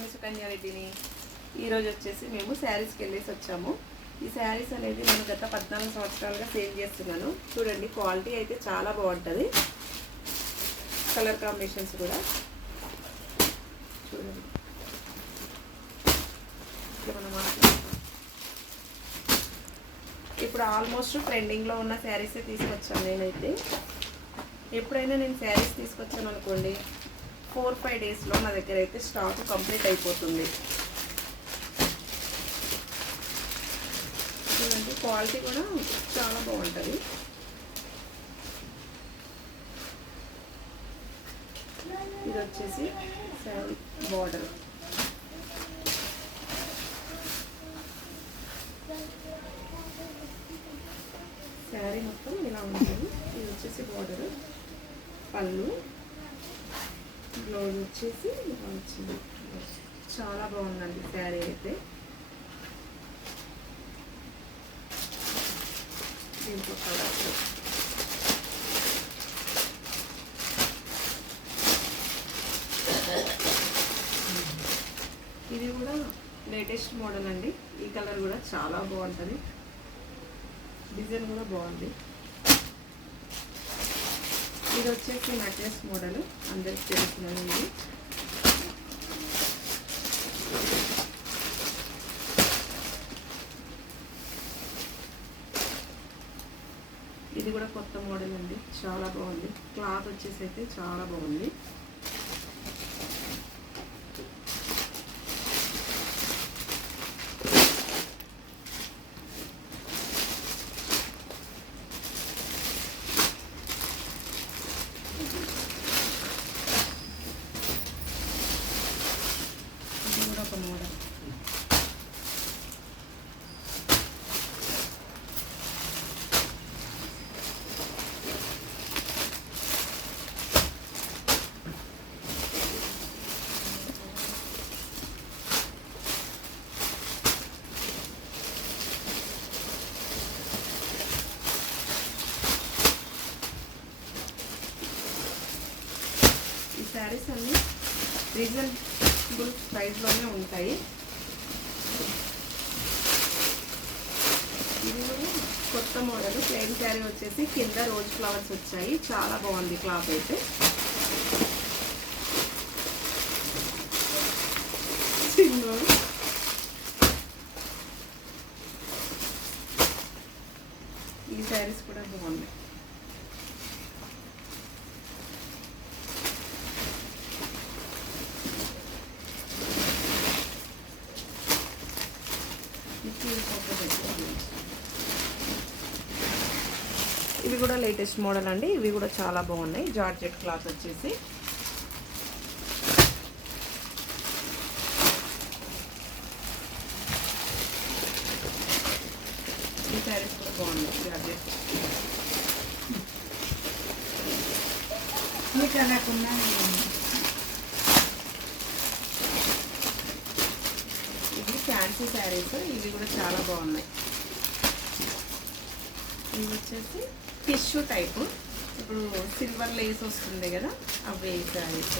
సుకన్యారెడ్డిని ఈరోజు వచ్చేసి మేము శారీస్కి వెళ్ళేసి వచ్చాము. ఈ శారీస్ అనేది నేను గత 14 సంవత్సరాలుగా సేల్ చేస్తున్నాను. చూడండి, క్వాలిటీ అయితే చాలా బాగుంటుంది. కలర్ కాంబినేషన్స్ కూడా చూడండి. ఇప్పుడు ఆల్మోస్ట్ ట్రెండింగ్లో ఉన్న శారీసే తీసుకొచ్చాను నేనైతే. ఎప్పుడైనా నేను శారీస్ తీసుకొచ్చాను అనుకోండి, 4-5 డేస్లో నా దగ్గర అయితే స్టాక్ కంప్లీట్ అయిపోతుంది. చూడండి, క్వాలిటీ కూడా చాలా బాగుంటుంది. ఇది వచ్చేసి శారీ బార్డర్. శారీ మొత్తం ఇలా ఉంటుంది. ఇది వచ్చేసి బార్డర్, పళ్ళు, బ్లౌజ్ వచ్చేసి ఇలా వచ్చింది. చాలా బాగుందండి శారీ అయితే. దీంట్లో కలర్స్ ఇది కూడా లేటెస్ట్ మోడల్ అండి. ఈ కలర్ కూడా చాలా బాగుంటుంది. డిజైన్ కూడా బాగుంది. ఇది వచ్చేసి నెక్లెస్ మోడల్, అందరికి తెలుసుకున్నాను. ఇది కూడా కొత్త మోడల్ అండి, చాలా బాగుంది. క్లాత్ వచ్చేసి అయితే చాలా బాగుంది. ఇది కూడా ఒక మోడల్. ఈ శారీస్ అన్నీ రీజనబుల్ ప్రైస్లోనే ఉంటాయి. ఇది కూడా కొత్త మోడల్. ప్లెయిన్ శారీ వచ్చేసి కింద రోజ్ ఫ్లవర్స్ వచ్చాయి. చాలా బాగుంది క్లాత్ అయితే. ఈ శారీస్ కూడా బాగున్నాయి. ఇవి కూడా లేటెస్ట్ మోడల్ అండి. ఇవి కూడా చాలా బాగున్నాయి. జార్జెట్ క్లాత్ వచ్చేసి ఈ శారీస్ కూడా బాగున్నాయి. జార్జెట్ ఇది ఫ్యాన్సీ శారీస్. ఇవి కూడా చాలా బాగున్నాయి. ఇవి వచ్చేసి టిష్యూ టైపు. ఇప్పుడు సిల్వర్ లేస్ వస్తుంది కదా, అవి శారీస్.